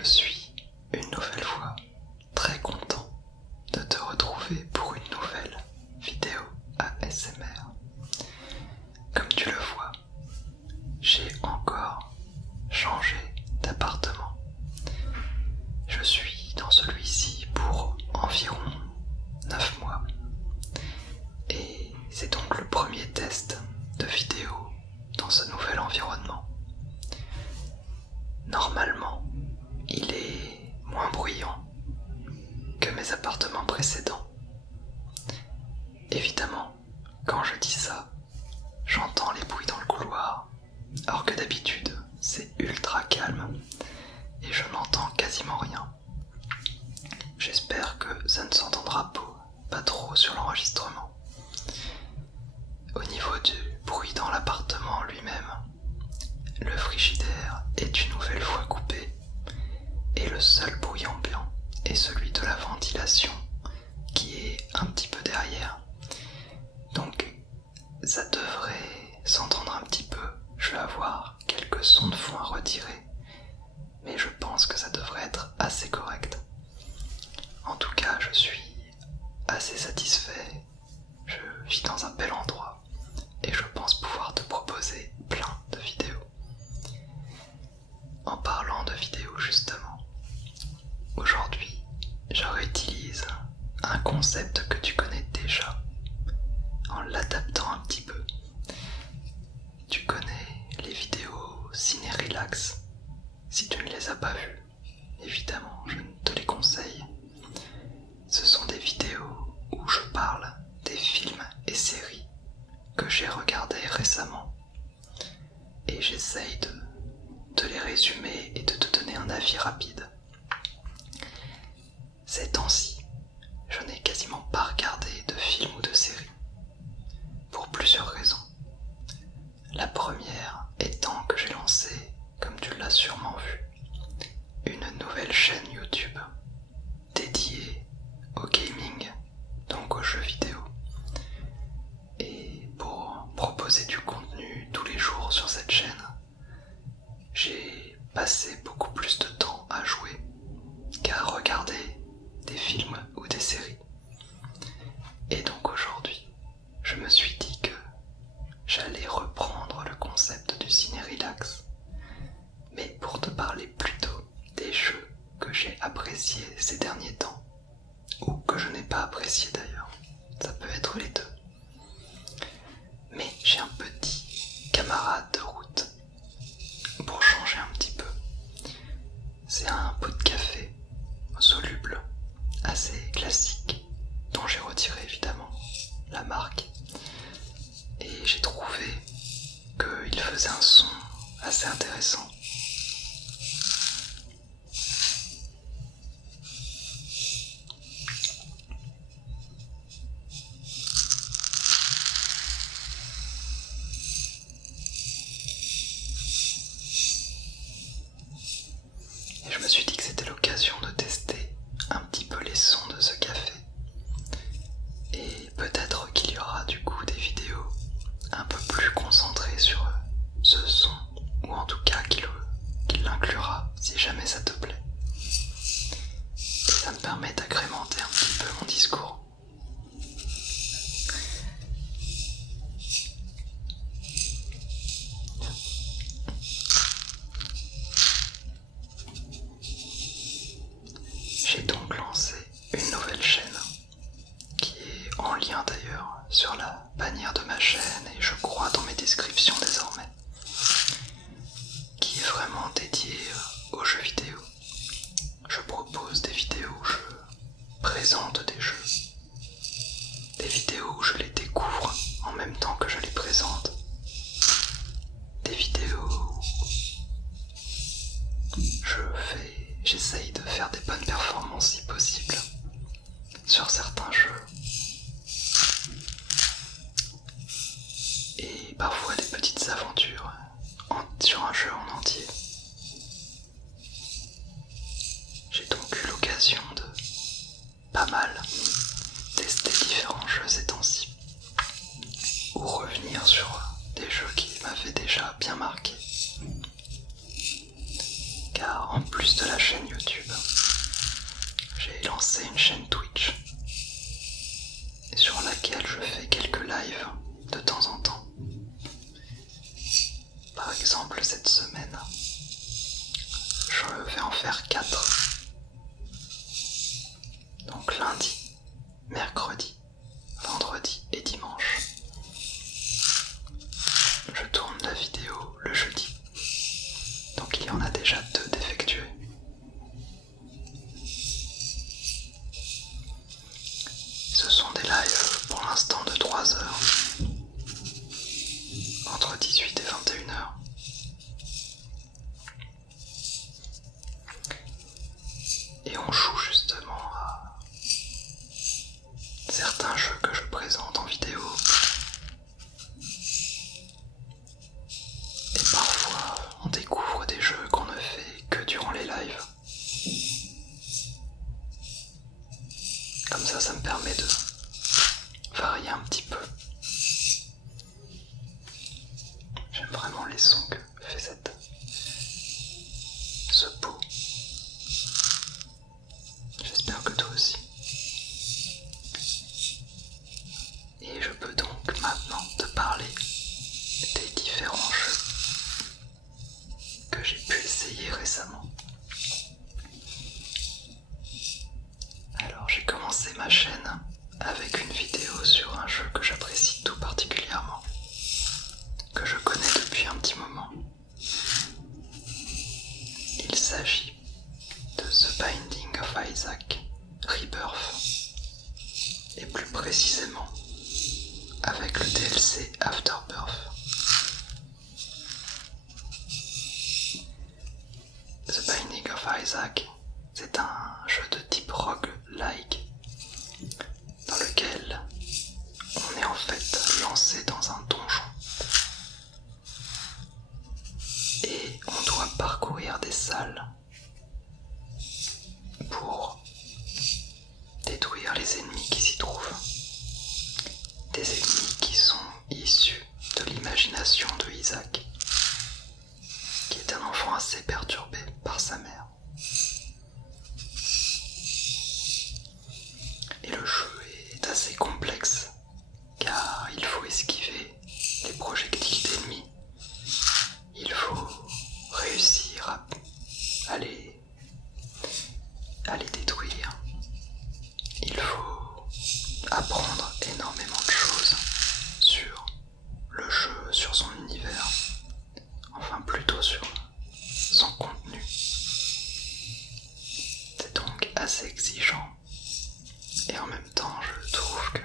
Je suis une nouvelle fois très content de te retrouver pour une nouvelle vidéo ASMR. Comme tu le vois, j'ai encore changé d'appartement. Je suis dans celui-ci pour environ 9 mois. Et c'est donc le premier test de vidéo dans ce nouvel environnement. Normalement, il est moins bruyant que mes appartements précédents. Évidemment, quand je dis ça, j'entends les bruits dans le couloir, alors que d'habitude, c'est ultra calme et je n'entends quasiment rien. J'espère que ça ne s'entendra pas trop sur l'enregistrement. Au niveau du bruit dans l'appartement lui-même, le frigidaire est une nouvelle fois coupé et le seul bruit ambiant est celui de la ventilation qui est un petit peu derrière. Donc ça devrait s'entendre un petit peu. Je vais avoir quelques sons de fond à retirer, mais je pense que ça devrait être assez correct. En tout cas, je suis assez satisfait. Je vis dans un bel endroit et je pense pouvoir te proposer plein de vidéos. En parlant de vidéos justement, aujourd'hui, je réutilise un concept que tu connais déjà en l'adaptant un petit peu. Tu connais les vidéos ciné-relax. Si tu ne les as pas vues, évidemment, je te les conseille. Ce sont des vidéos où je parle des films et séries que j'ai regardés récemment et j'essaye de te les résumer et de te donner un avis rapide. Ces temps-ci, je n'ai quasiment pas regardé de films ou de séries, pour plusieurs raisons. La première étant que j'ai lancé, comme tu l'as sûrement vu, une nouvelle chaîne YouTube dédiée au gaming, donc aux jeux vidéo. Et pour proposer du contenu tous les jours sur cette chaîne, j'ai passé beaucoup plus de temps à jouer qu'à regarder des films ou des séries. Et donc aujourd'hui, je me suis dit que j'allais reprendre le concept du ciné-relax, mais pour te parler plutôt des jeux que j'ai appréciés ces derniers temps, ou que je n'ai pas appréciés d'ailleurs, ça peut être les deux. Mais j'ai un petit camarade de route pour changer un petit peu. C'est un pot de café soluble, assez classique, dont j'ai retiré évidemment la marque. Et j'ai trouvé qu'il faisait un son assez intéressant. Et je me suis dit que c'était l'occasion de tester un petit peu les sons de ce café. Et peut-être qu'il y aura du coup des vidéos un peu plus concentrées sur ce son, ou en tout cas qu'il l'inclura si jamais ça te plaît. Et ça me permet d'agrémenter un petit peu mon discours. J'ai donc lancé une nouvelle chaîne qui est en lien d'ailleurs sur la bannière de ma chaîne et je crois dans mes descriptions désormais, qui est vraiment dédiée aux jeux vidéo. Je propose des vidéos où je présente des jeux, des vidéos où je les découvre en même temps que je les présente, des vidéos où j'essaye de faire des bonnes performances si possible sur certains jeux, et parfois des petites aventures sur un jeu en entier. J'ai donc eu l'occasion de pas mal tester différents jeux ces temps-ci, ou revenir sur des jeux qui m'avaient déjà bien marqué, car en plus de la chaîne YouTube, j'ai lancé une chaîne Twitch sur laquelle je fais quelques lives de temps en temps. Par exemple, cette semaine, je vais en faire 4. Donc lundi, mercredi, vendredi et dimanche. Je tourne la vidéo le jeudi. Donc il y en a déjà 2 d'effectués. Ce sont des lives pour l'instant de 3 heures, entre 18 et 21 heures. Et on joue justement à certains jeux que je présente en vidéo. Et parfois on découvre des jeux qu'on ne fait que durant les lives. Comme ça me permet de varier un petit peu. J'aime vraiment les sons que fait ce pot. J'espère que toi aussi. Et je peux donc maintenant te parler des différents jeux que j'ai pu essayer récemment. Alors j'ai commencé ma chaîne avec une vidéo sur un jeu que j'apprécie tout particulièrement, que je connais depuis un petit moment. Il s'agit de The Binding of Isaac Rebirth, et plus précisément avec le DLC Afterbirth. The Binding of Isaac, c'est un jeu de type roguelike dans lequel on est en fait lancé dans un donjon et on doit parcourir des salles pour détruire les ennemis qui s'y trouvent. Des ennemis qui sont issus de l'imagination de Isaac, qui est un enfant assez perturbé par sa mère. Et le jeu est assez complexe, car il faut esquiver les projectiles d'ennemis. Il faut réussir à les détruire. Il faut apprendre énormément de choses sur le jeu, sur son univers, enfin plutôt sur son contenu. C'est donc assez exigeant et en même temps je trouve que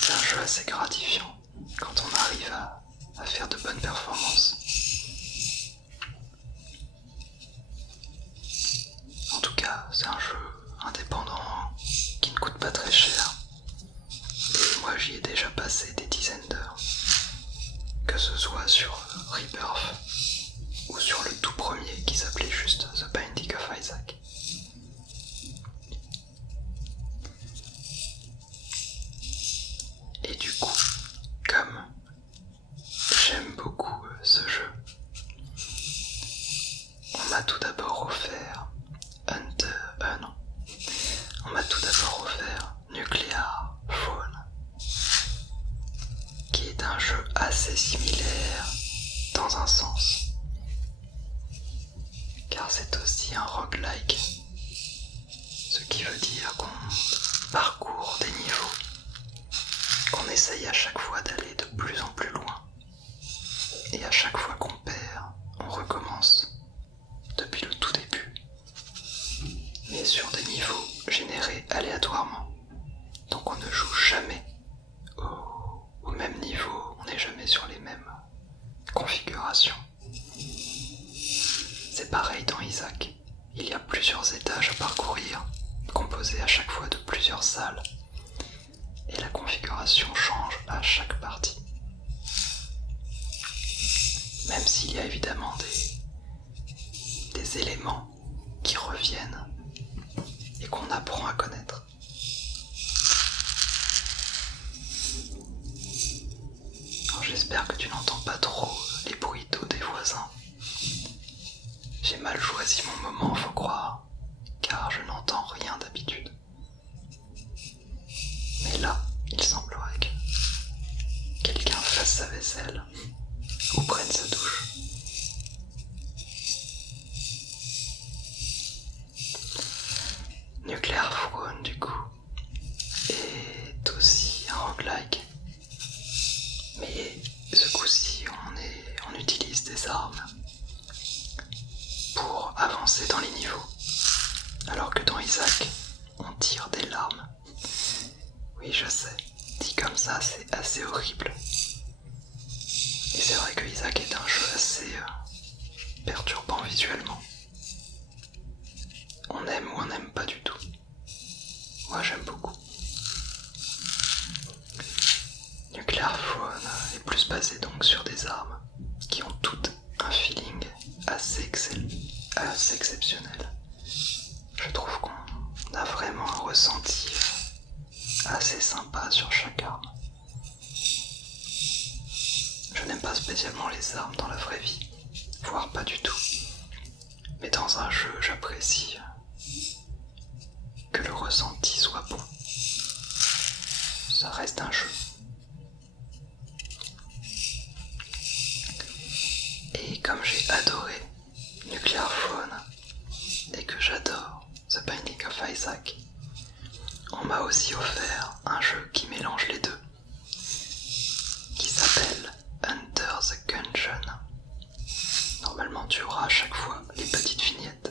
c'est un jeu assez gratifiant quand on arrive à faire de bonnes performances. En tout cas, c'est un jeu indépendant qui ne coûte pas très cher. Et moi j'y ai déjà passé des dizaines d'heures. Que ce soit sur Rebirth ou sur le tout premier qui s'appelait juste The Binding of Isaac. Et du coup, comme j'aime beaucoup ce jeu, on m'a tout d'abord offert Nuclear Throne, qui est un jeu assez similaire dans un sens, car c'est aussi un roguelike, ce qui veut dire qu'on parcourt des niveaux, qu'on essaye à chaque fois d'aller de plus en plus loin, et à chaque fois qu'on perd, on recommence depuis le tout début, mais sur des niveaux générés aléatoirement. Donc on ne joue jamais au même niveau, on n'est jamais sur les mêmes configurations. C'est pareil dans Isaac, il y a plusieurs étages à parcourir, composés à chaque fois de plusieurs salles, et la configuration change à chaque partie. Même s'il y a évidemment des éléments qui reviennent et qu'on apprend à connaître. mal choisi mon moment, faut croire, car je n'entends rien d'habitude. Mais là, il semblerait que quelqu'un fasse sa vaisselle ou prenne sa douche. Nuclear Throne, du coup, est aussi un roguelike. Mais ce coup-ci, on utilise des armes pour avancer dans les niveaux. Alors que dans Isaac, on tire des larmes. Oui, je sais, dit comme ça, c'est assez horrible. Et c'est vrai que Isaac est un jeu assez perturbant visuellement. On aime ou on n'aime pas du tout. Moi j'aime beaucoup. Nuclear Throne est plus basé donc sur des armes qui ont toutes un feeling assez exceptionnel. Je trouve qu'on a vraiment un ressenti assez sympa sur chaque arme. Je n'aime pas spécialement les armes dans la vraie vie, voire pas du tout. Mais dans un jeu, j'apprécie que le ressenti soit bon. Ça reste un jeu. Et comme j'ai adoré Nuclear Throne et que j'adore The Binding of Isaac, on m'a aussi offert un jeu qui mélange les deux, qui s'appelle Enter the Gungeon. Normalement tu auras à chaque fois les petites vignettes,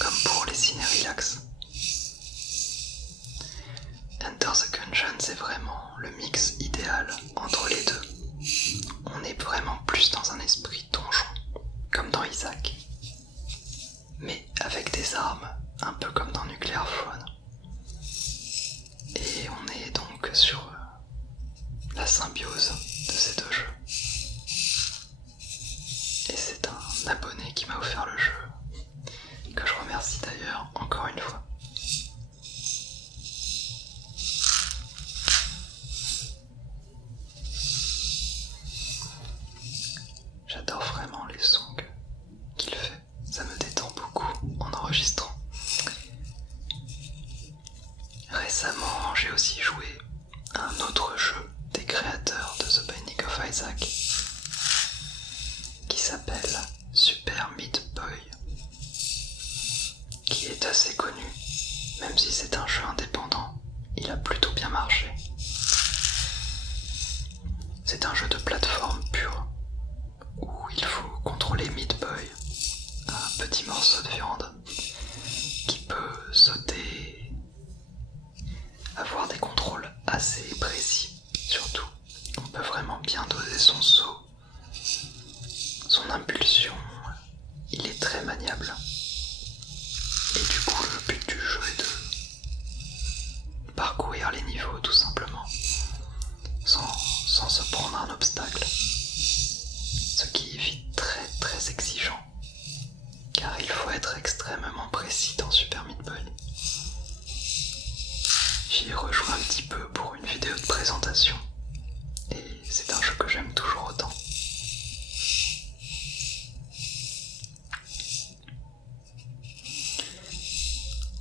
comme pour les ciné-relax. Enter the Gungeon, c'est vraiment le mix idéal entre les deux. On est vraiment plus dans un esprit donjon, comme dans Isaac, mais avec des armes, un peu comme dans Nuclear Throne. Et on est donc sur la symbiose de ces deux jeux. Et c'est un abonné qui m'a offert le jeu, que je remercie d'ailleurs encore une fois. J'adore vraiment les sons qu'il fait, ça me détend beaucoup en enregistrant. Récemment, j'ai aussi joué à un autre jeu des créateurs de The Binding of Isaac qui s'appelle Super Meat Boy, qui est assez connu, même si c'est un jeu indépendant, il a plutôt bien marché. C'est un jeu de plateforme pur, où il faut contrôler Meat Boy, un petit morceau de viande qui peut sauter, avoir des contrôles assez précis. Surtout, on peut vraiment bien doser son saut, son impulsion, il est très maniable. Et du coup, le but du jeu est de parcourir les niveaux tout simplement, sans se prendre un obstacle. Ce qui est vite très très exigeant, car il faut être extrêmement précis dans Super Meat Boy. J'y ai rejoué un petit peu pour une vidéo de présentation, et c'est un jeu que j'aime toujours autant.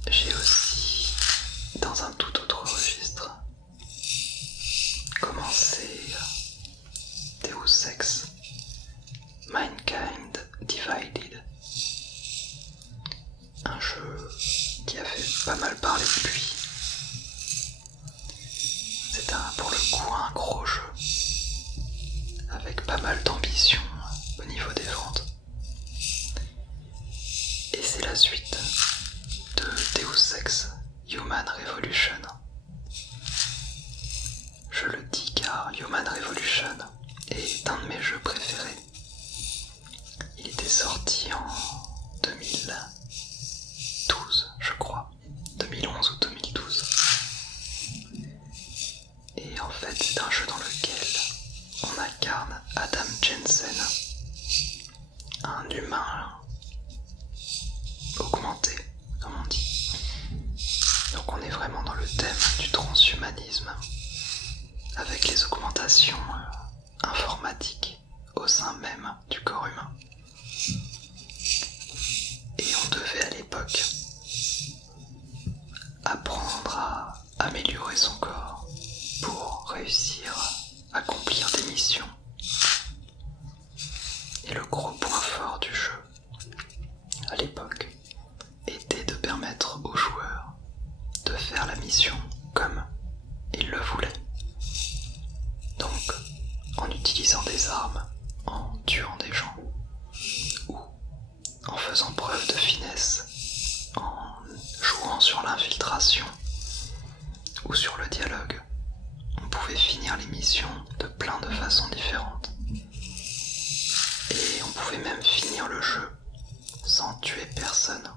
J'ai aussi, dans un tout autre registre, commencé Deus Ex Mankind Divided, un jeu qui a fait pas mal parler de lui. C'est pour le coup un gros jeu, avec pas mal d'ambition au niveau des ventes. Et c'est la suite de Deus Ex Human Revolution. Je le dis car Human Revolution est un de mes jeux préférés. Il était sorti en 2012, je crois, 2011 ou 2012. Et en fait, c'est un jeu dans lequel on incarne Adam Jensen, un humain augmenté, comme on dit. Donc on est vraiment dans le thème du transhumanisme, avec les augmentations informatiques au sein même du corps humain. l'époque était de permettre aux joueurs de faire la mission comme ils le voulaient. Donc, en utilisant des armes, en tuant des gens, ou en faisant preuve de finesse, en jouant sur l'infiltration ou sur le dialogue, on pouvait finir les missions de plein de façons différentes. Et on pouvait même finir le jeu sans tuer personne.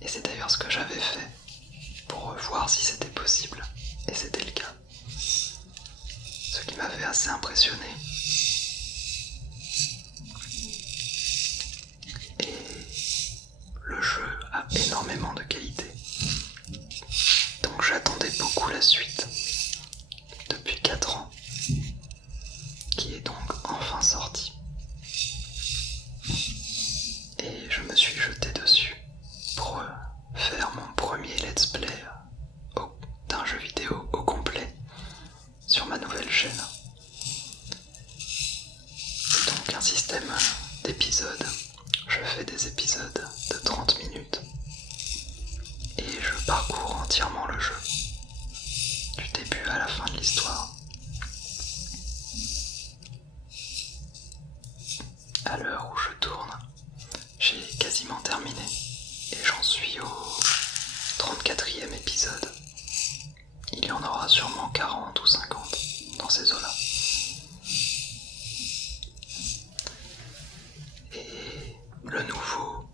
Et c'est d'ailleurs ce que j'avais fait pour voir si c'était possible. Et c'était le cas. Ce qui m'avait assez impressionné. Et le jeu a énormément de qualité. Donc j'attendais beaucoup la suite. Depuis 4 ans. Qui est donc enfin sorti. Et je me suis jeté dessus pour faire mon premier let's play d'un jeu vidéo au complet sur ma nouvelle chaîne. C'est donc un système d'épisodes. Je fais des épisodes de 30 minutes et je parcours entièrement le jeu, du début à la fin de l'histoire. À l'heure où je tourne, j'ai quasiment terminé et j'en suis au 34e épisode. Il y en aura sûrement 40 ou 50 dans ces eaux-là. Et le nouveau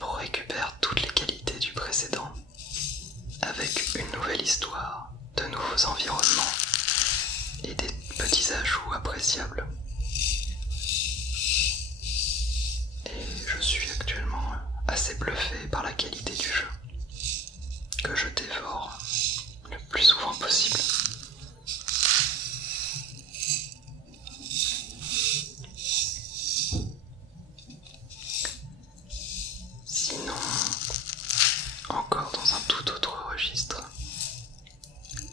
récupère toutes les qualités du précédent avec une nouvelle histoire, de nouveaux environnements et des petits ajouts appréciables. Et je suis actuellement assez bluffé par la qualité du jeu, que je dévore le plus souvent possible. Sinon, encore dans un tout autre registre,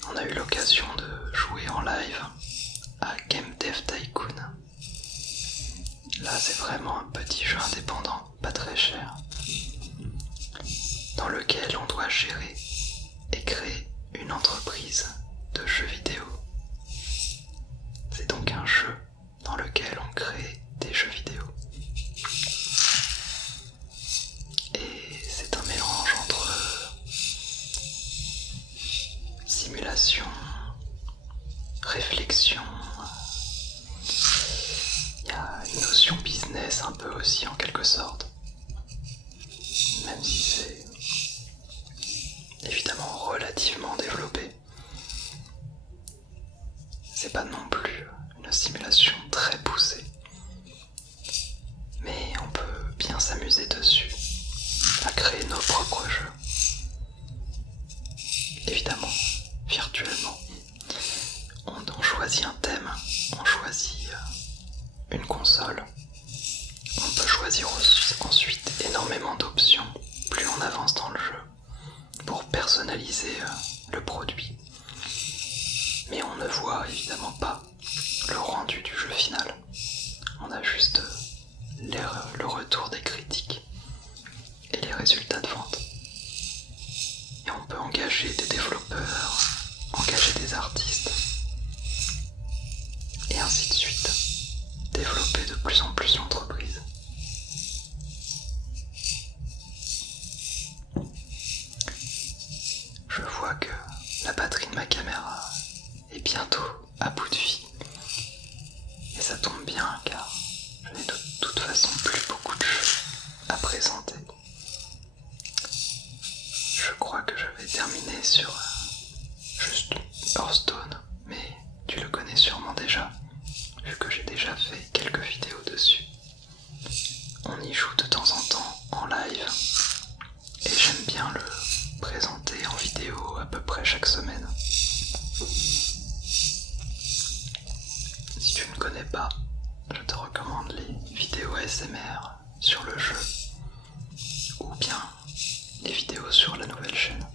on a eu l'occasion de jouer en live à Game Dev Tycoon. Là, c'est vraiment un petit jeu indépendant, pas très cher, dans lequel on doit gérer et créer une entreprise de jeux vidéo. C'est donc un jeu dans lequel on crée des jeux vidéo. Et c'est un mélange entre simulation, réflexion, il y a une notion business un peu aussi en quelque sorte, même si c'est évidemment relativement développé. C'est pas non plus une simulation très poussée, mais on peut bien s'amuser dessus, à créer nos propres jeux. Évidemment, virtuellement. On choisit un thème, on choisit une console. On peut choisir ensuite énormément d'options plus on avance dans le jeu pour personnaliser le produit. Mais on ne voit évidemment pas le rendu du jeu final. On a juste le retour des critiques et les résultats de vente. Et on peut engager des développeurs, engager des artistes, et ainsi de suite. Développer de plus en plus l'entreprise. Je vois que la batterie de ma caméra est bientôt à bout de vie. Et ça tombe bien car je n'ai de toute façon plus beaucoup de jeux à présenter. Je crois que je vais terminer sur juste Hearthstone, mais tu le connais sûrement déjà, vu que j'ai déjà fait quelques vidéos dessus. On y joue de temps en temps en live, et j'aime bien le présenter en vidéo à peu près chaque semaine. Si tu ne connais pas, je te recommande les vidéos ASMR sur le jeu, ou bien les vidéos sur la nouvelle chaîne.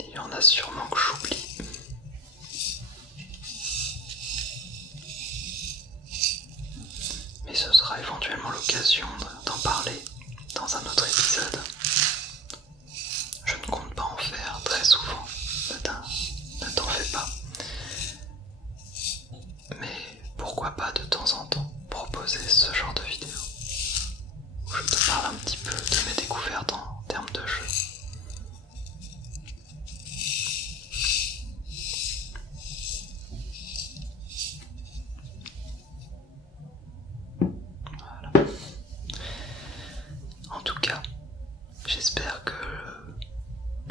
Il y en a sûrement que j'oublie. l'occasion d'en parler dans un autre épisode. Je ne compte pas en faire très souvent, ne t'en fais pas. Mais pourquoi pas de temps en temps proposer ce genre de vidéo où je te parle un petit peu de mes découvertes en termes de jeu. Voilà. En tout cas, j'espère que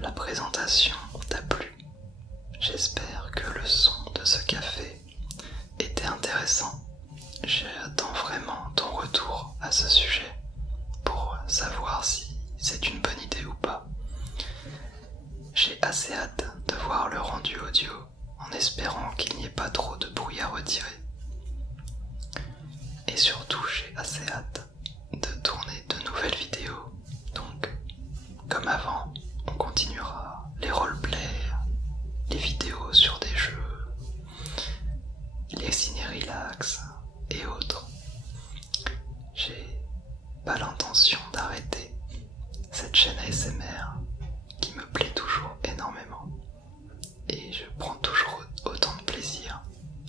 la présentation t'a plu. J'espère que le son de ce café était intéressant. J'attends vraiment ton retour à ce sujet pour savoir si c'est une bonne idée ou pas. J'ai assez hâte de voir le rendu audio en espérant qu'il n'y ait pas trop de bruit à retirer. Et surtout, j'ai assez hâte de tourner de nouvelles vidéos. Donc, comme avant, on continuera les roleplays, les vidéos sur des jeux, les ciné-relax et autres. J'ai pas l'intention d'arrêter cette chaîne ASMR qui me plaît toujours énormément. Et je prends toujours autant de plaisir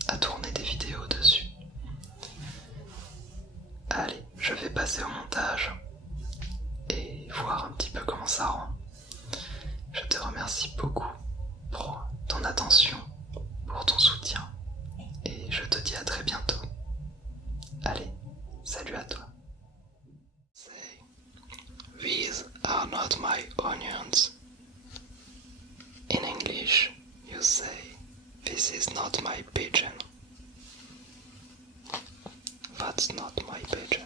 à tourner des vidéos dessus. Allez, je vais passer au montage et voir un petit peu comment ça rend. Je te remercie beaucoup pour ton attention, pour ton soutien et je te dis à très bientôt. Allez, salut à toi. Say, these are not my onions. In English, you say, this is not my pigeon. That's not my pigeon.